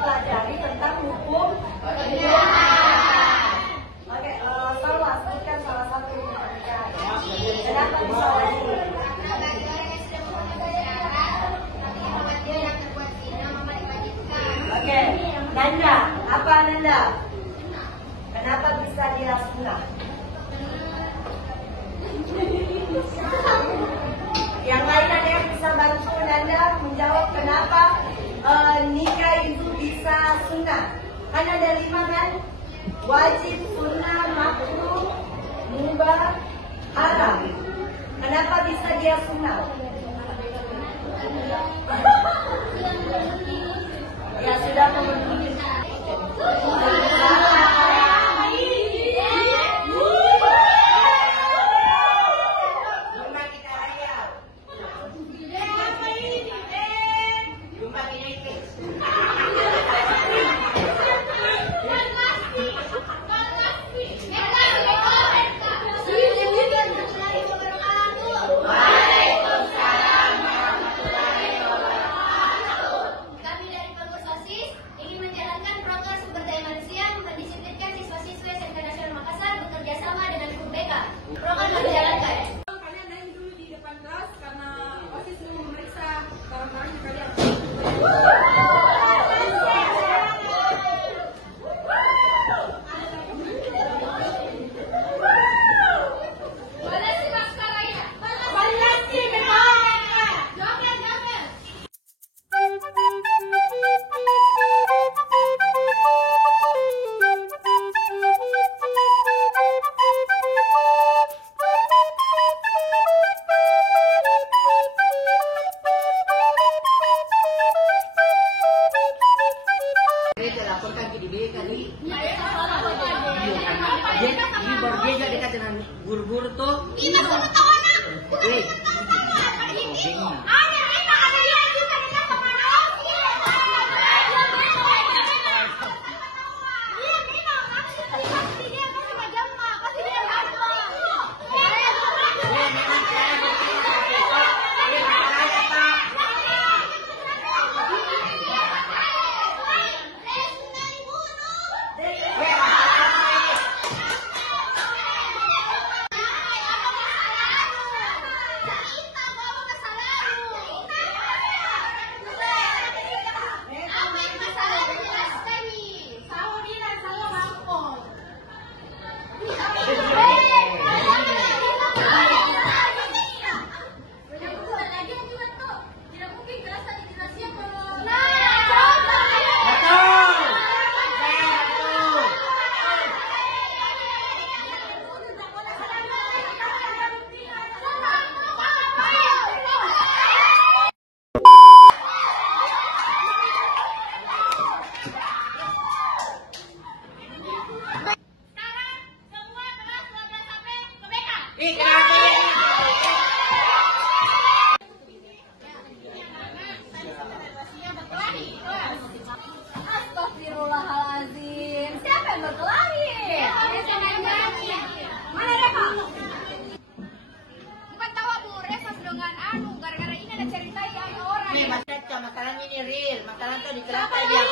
pelajari tentang hukum pidana. Oke, Salwa, sebutkan salah satu hukum pidana. Kenapa bisa wajib? Oke, Nanda, apa Nanda? Kenapa bisa dia sunnah? Yang lain ada yang bisa bantu Nanda menjawab kenapa nikah itu bisa sunnah? Kan ada 5 kan? Wajib, sunnah, makruh, mubah, haram. Kenapa bisa dia sunnah? Ya sudah memenuhi. Dia juga dekat dengan guru-guru tuh. Ini mau tahu anak. Astagfirullahaladzim, siapa yang berkelahi? Mana Reva? Bukan tahu Bu, Reva dengan gara-gara ini ada cerita yang orang. Nih, masalah ini real, masalah itu dikeratai dia.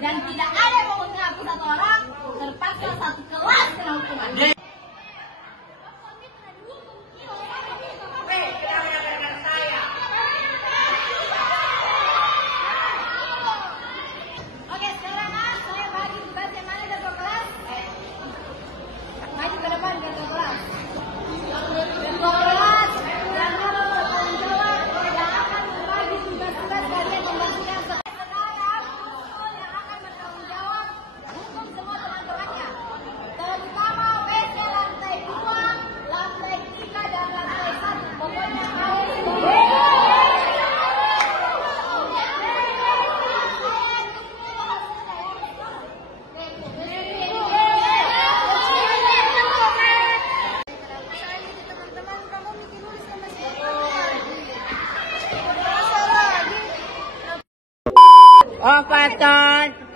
Dan tidak ada yang mau mengaku satu orang, terpaksa satu kelas kena hukuman. Oke, sekarang saya bagi tugas yang mana dari kelas. Maju ke depan dari kelas. Dari kelas, dan kalau bertanggung jawab yang akan membagi tugas-tugas kalian membagikan sekarang. Hukum semua teman-temannya, terutama WC. Oh, patot.